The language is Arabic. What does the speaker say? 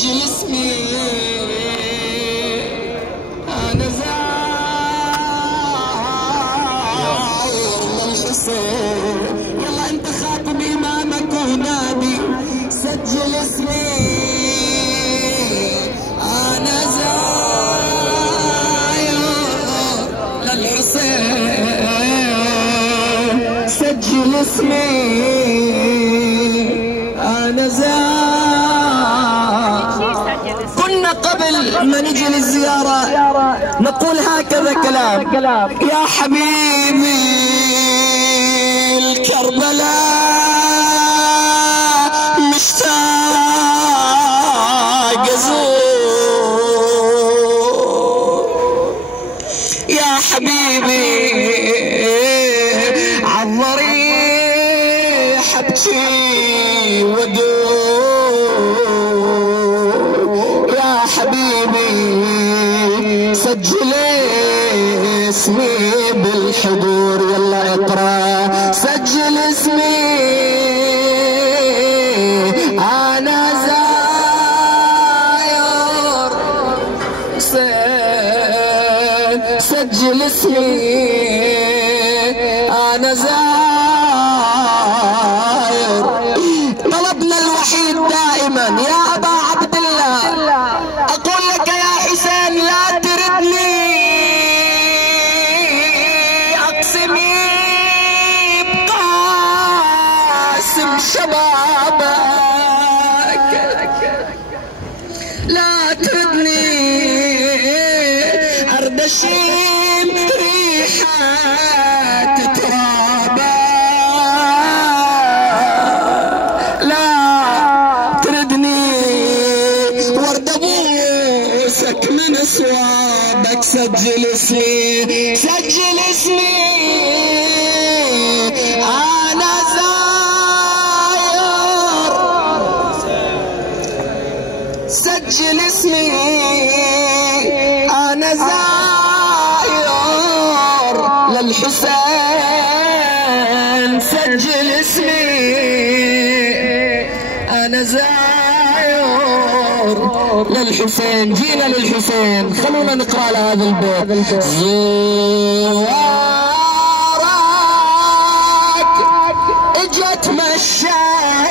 سجل اسمي انا زاير للحسين. يلا انت خاتم امامك ونادي سجل اسمي انا زاير للحسين. سجل اسمي انا زاير. كنا قبل ما نجي للزيارة نقول هكذا كلام: يا حبيبي الكربلاء مشتاق ازور. يا حبيبي عالضريح ابكي ودور. يا حبيبي سجل اسمي بالحضور. يلا اقرا سجل اسمي انا زاير. سجل اسمي انا زاير. طلبنا الوحيد دائما يا ابا عبد الله، اقول لك يا حسين لا تردني اقسمي بقاسم شبابك، لا تردني اردشيم ريحة ترابك، لا تردني ورد ابوسك من اصوابك. سجل اسمي سجل اسمي انا زاير. سجل اسمي انا زاير للحسين. سجل اسمي انا زاير للحسين. جينا للحسين، خلونا نقرا له هذا البيت: زوارك اجت مشاك